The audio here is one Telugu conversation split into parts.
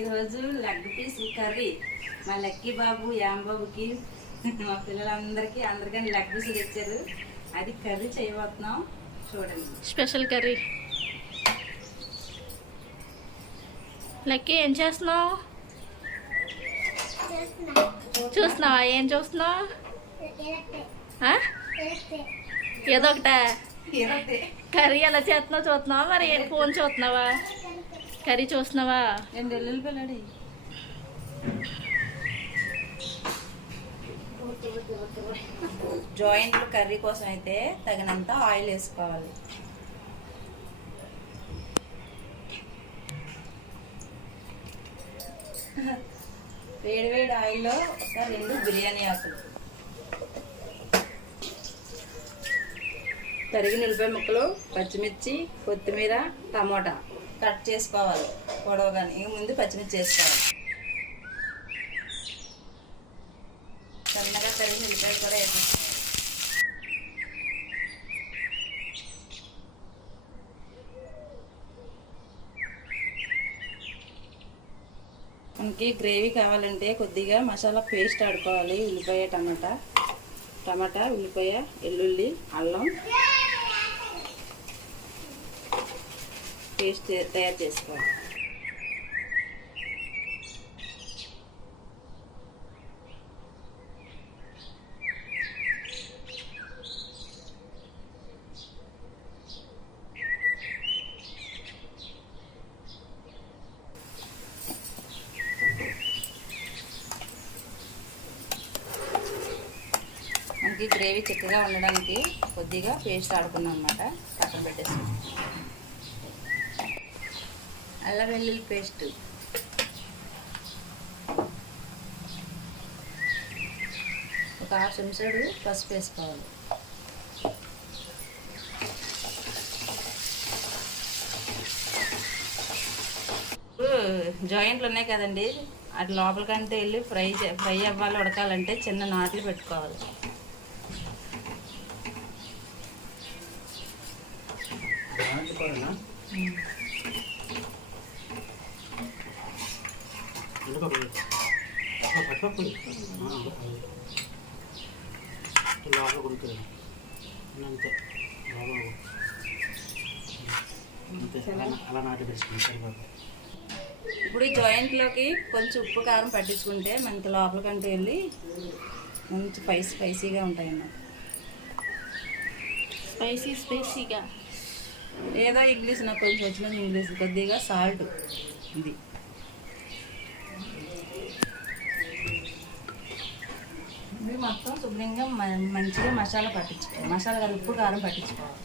ఈరోజు లెగ్ పీస్ కర్రీ. మా లక్కీ బాబు యాంబాబుకి మా పిల్లలందరికీ అందరికీ లెగ్ పీస్ తెచ్చారు. అది కర్రీ చేయబోతున్నాం. చూడండి. Special curry. లక్కీ ఏం చేస్తున్నావు? చూస్తున్నావా? ఏం చూస్తున్నావు? ఏదో ఒకటా. కర్రీ ఎలా చేస్తున్నావు చూస్తున్నావా? మరి ఫోన్ చూస్తున్నావా? కర్రీ చూస్తున్నావా? రెండు ఎల్లుల్లి పిల్లడి? జాయింట్ కర్రీ కోసం అయితే తగినంత ఆయిల్ వేసుకోవాలి. వేడి వేడి ఆయిల్లో ఒక రెండు బిర్యానీ ఆకులు. తరిగిన ఉల్లిపాయ ముక్కలు పచ్చిమిర్చి కొత్తిమీర టమోటా. కట్ చేసుకోవాలి. పొడవు కానీ ఇక ముందు పచ్చిమిర్చి వేసుకోవాలి సన్నగా తరిగిన ఉల్లిపాయలు కూడా వేసేసుకోవాలి. మనకి గ్రేవీ కావాలంటే కొద్దిగా మసాలా పేస్ట్ ఆడుకోవాలి. ఉల్లిపాయ టమాటా. టమాటా ఉల్లిపాయ వెల్లుల్లి అల్లం. పేస్ట్ తయారు చేసుకోవాలి మనకి గ్రేవీ చక్కగా ఉండడానికి కొద్దిగా పేస్ట్ ఆడుకున్నాం అనమాట పక్కన పెట్టేసి అల్లం వెల్లుల్లి పేస్ట్. ఒక హాఫ్ చెంచాడు పసుపు వేసుకోవాలి. ఇప్పుడు జాయింట్లు ఉన్నాయి కదండి అటు లోపలికంటే వెళ్ళి ఫ్రై చే- ఫ్రై అవ్వాలి ఉడకాలంటే చిన్న నాట్లు పెట్టుకోవాలి. లోపల కొడుతుంది అంతే లోపల అంతే అలా నాటి సరిపోతుంది ఇప్పుడు ఈ జాయింట్లోకి కొంచెం ఉప్పు కారం పట్టించుకుంటే మనకి లోపలికంటే వెళ్ళి మంచి స్పైసీ స్పైసీగా ఉంటాయి అన్నమాట స్పైసీ స్పైసీగా ఏదో ఇంగ్లీష్ నాకు కొంచెం వచ్చిన ఇంగ్లీష్ కొద్దిగా సాల్ట్ ఇది. ఇది మొత్తం శుభ్రంగా మ- మంచిగా మసాలా పట్టించుకోవాలి మసాలా కాదు ఉప్పు కారం పట్టించుకోవాలి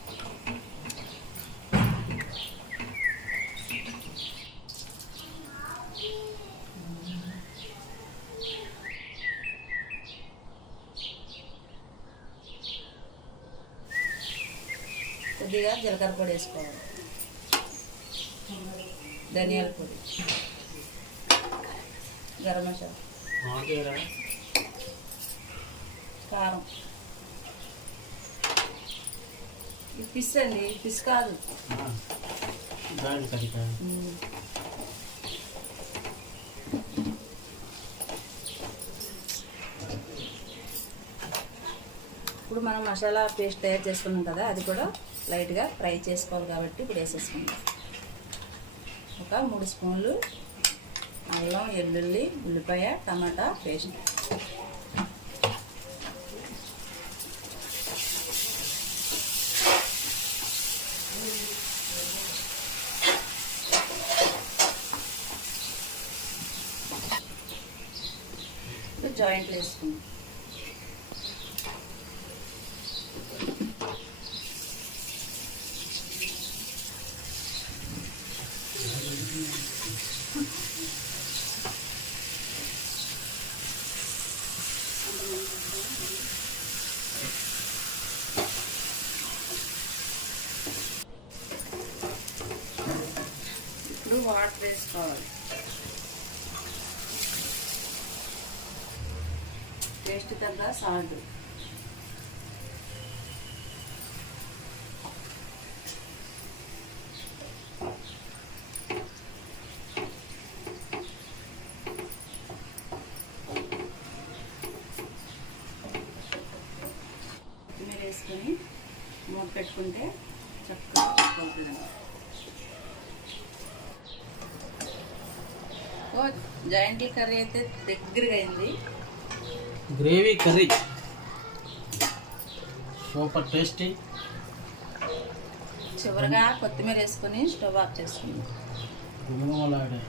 కొద్దిగా జీలకర్ర పొడి వేసుకోవాలి ధనియాల పొడి గరం మసాలా మామూలుగా కారం. ఇది ఫిష్ అండి ఫిష్ కాదు. ఇప్పుడు మనం మసాలా పేస్ట్ తయారు చేసుకున్నాం కదా అది కూడా లైట్గా ఫ్రై చేసుకోవాలి కాబట్టి ఇప్పుడు వేసేసుకుందాం. ఒక మూడు స్పూన్లు అల్లం వెల్లుల్లి ఉల్లిపాయ టమాటా పేస్ట్. ఇప్పుడు జాయింట్లు టేస్ట్ సాగు సాల్ట్. కొత్తిమీర వేసుకొని మూత పెట్టుకుంటే చక్కగా ఉంటుందండి జాయింట్ కర్రీ అయితే దగ్గరగా అయింది. Gravy curry. Super tasty. చివరిగా కొత్తిమీర వేసుకొని స్టవ్ ఆఫ్ చేసుకుందాం. గుమలాడే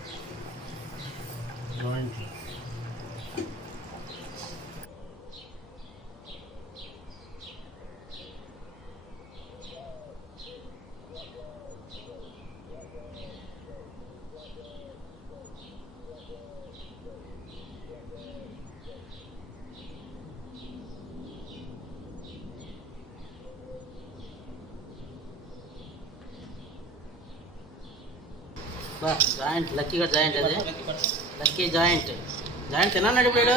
జాయింట్ లక్కీగా జాయింట్ అది. Lucky joint. జాయింట్ తిన్నాడు ఇప్పుడు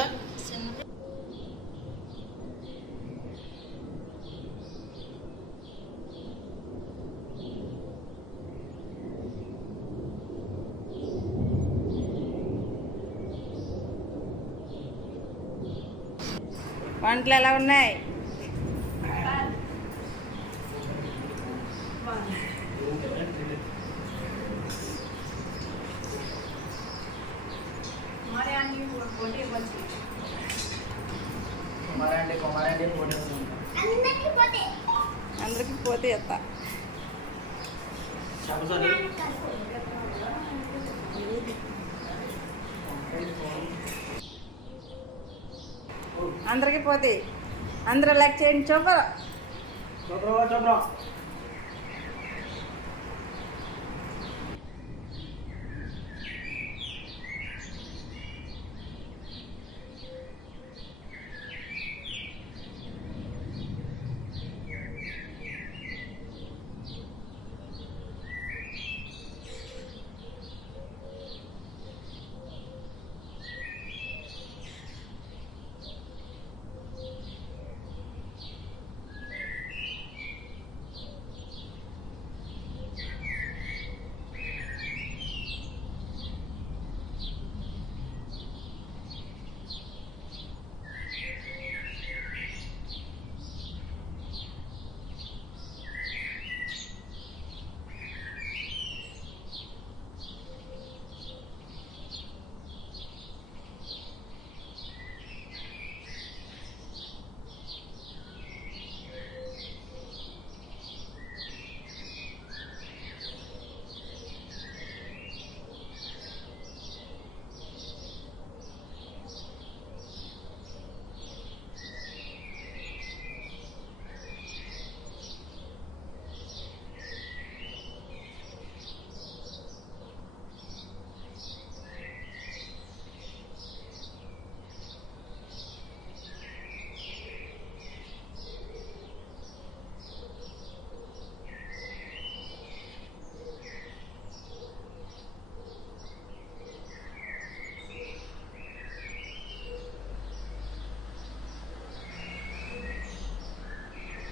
వంటలు ఎలా ఉన్నాయి? అందరికి పోతే. ఎత్తా. అందరికి పోతే. అందరూ లైక్ చేయండి చూపరు చూద్దాం చూద్దాం